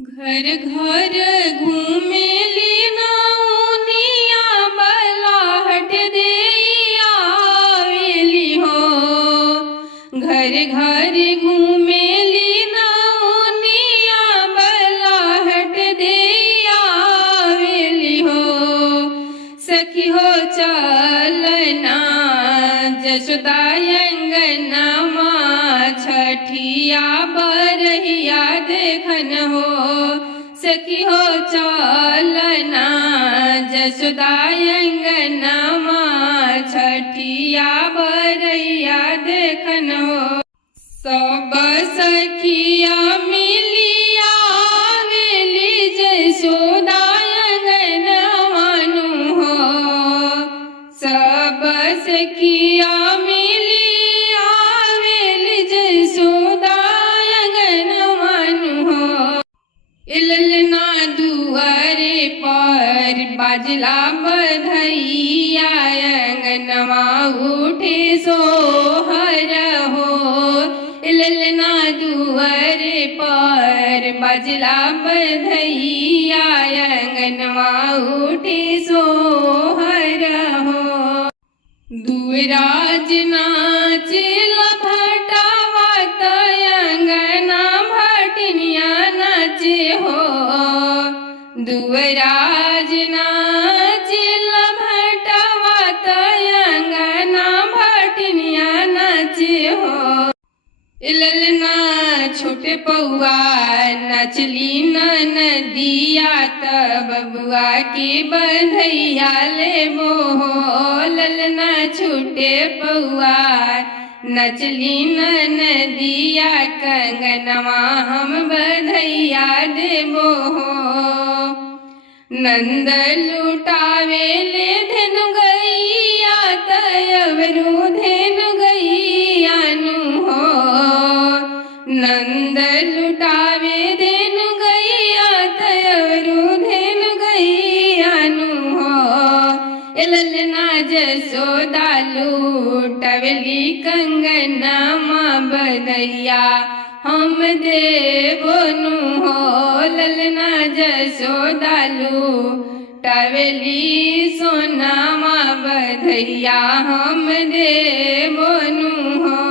घर घर घूमेली नौनिया बलाहट देइया आवेली हो। घर घर घूमेली नौनिया बलाहट देइया आवेली हो। सखी हो चलना जसोदा अंगनमा छठिया बरहिया देखन हो। सखी हो चलना जसोदा अंगनमा छठिया बरहिया देखन हो। सब सखिया मिलिया आवेली जसोदा अंगनमा नु हो। सब सखिया मिलिया आवेली जसोदा अंगनमा नु हो। ललना दुआरे पर बाजला बधैया अंगनवा उठे सोहर हो। ललना दुआरे पर बाजला बधैया अंगनवा उठे सोहर हो। दुराज नाचल भटावा अंगना भटनिया नाचे हो। दुराज नाचल भटावा अंगना भटनिया नाचे हो। ललना छोटे पौआ नचली नदिया तब बबुआ के बधैया लेबो हो। ललना छोटे पौआ नचली नदिया कंगनवा हम बधैया देबो हो। नंद लुटावे ले धेनु गैया तयवरु धेनु गैया नु हो। नंद लुटावे धेनु गैया तयवरु धेनु गैया नु हो। ललना जसोदा लुटावेली कंगनमा बधैया हम देबो नु हो। ललना जसोदा लुटावेली सोनामा बधैया हम देबो नु हो।